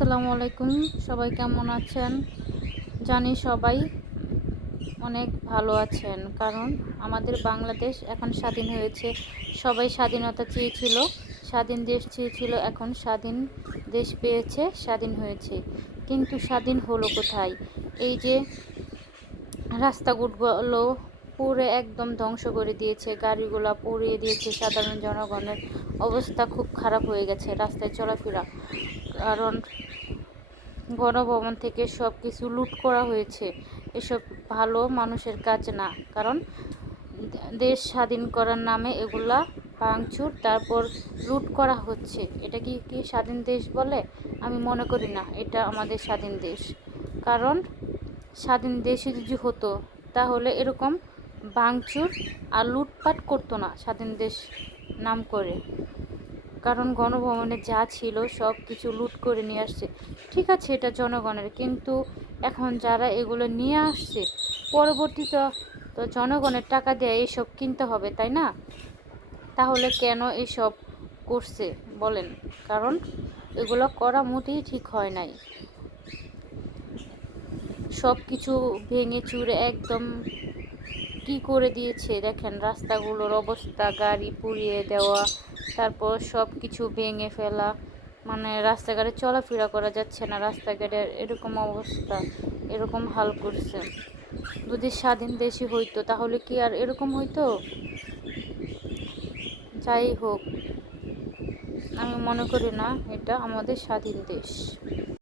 আসসালামু আলাইকুম। সবাই কেমন আছেন? জানি সবাই অনেক ভালো আছেন, কারণ আমাদের বাংলাদেশ এখন স্বাধীন হয়েছে। সবাই স্বাধীনতা চেয়েছিল, স্বাধীন দেশ চেয়েছিল, এখন স্বাধীন দেশ পেয়েছে, স্বাধীন হয়েছে। কিন্তু স্বাধীন হলো কোথায়? এই যে রাস্তাগুলো পুরে একদম ধ্বংস করে দিয়েছে, গাড়িগুলো পুড়িয়ে দিয়েছে সাধারণ জনগণের অবস্থা খুব খারাপ হয়ে গেছে রাস্তায় চলাফেরা। কারণ গণভবন থেকে সব কিছু লুট করা হয়েছে। এসব ভালো মানুষের কাজ না, কারণ দেশ স্বাধীন করার নামে এগুলা ভাঙচুর, তারপর লুট করা হচ্ছে। এটা কি কি স্বাধীন দেশ বলে? আমি মনে করি না, এটা আমাদের স্বাধীন দেশ। কারণ স্বাধীন দেশে যদি হতো, তাহলে এরকম ভাঙচুর আর লুটপাট করতো না স্বাধীন দেশ নাম করে। কারণ গণভবনে যা ছিল সব কিছু লুট করে নিয়ে আসছে। ঠিক আছে, এটা জনগণের, কিন্তু এখন যারা এগুলো নিয়ে আসছে, পরবর্তীতে তো জনগণের টাকা দিয়ে এইসব কিনতে হবে, তাই না? তাহলে কেন এইসব করছে বলেন? কারণ এগুলো করা মোটেই ঠিক হয় নাই। সব কিছু ভেঙে চুরে একদম কি করে দিয়েছে? দেখেন, রাস্তাগুলোর অবস্থা, গাড়ি পুড়িয়ে দেওয়া, তারপর সব কিছু ভেঙে ফেলা। মানে রাস্তাঘাটে চলাফেরা করা যাচ্ছে না রাস্তাঘাটের এরকম অবস্থা, এরকম হাল করছে। যদি স্বাধীন দেশই হইতো, তাহলে কি আর এরকম হইতো? যাই হোক, আমি মনে করি না, এটা আমাদের স্বাধীন দেশ।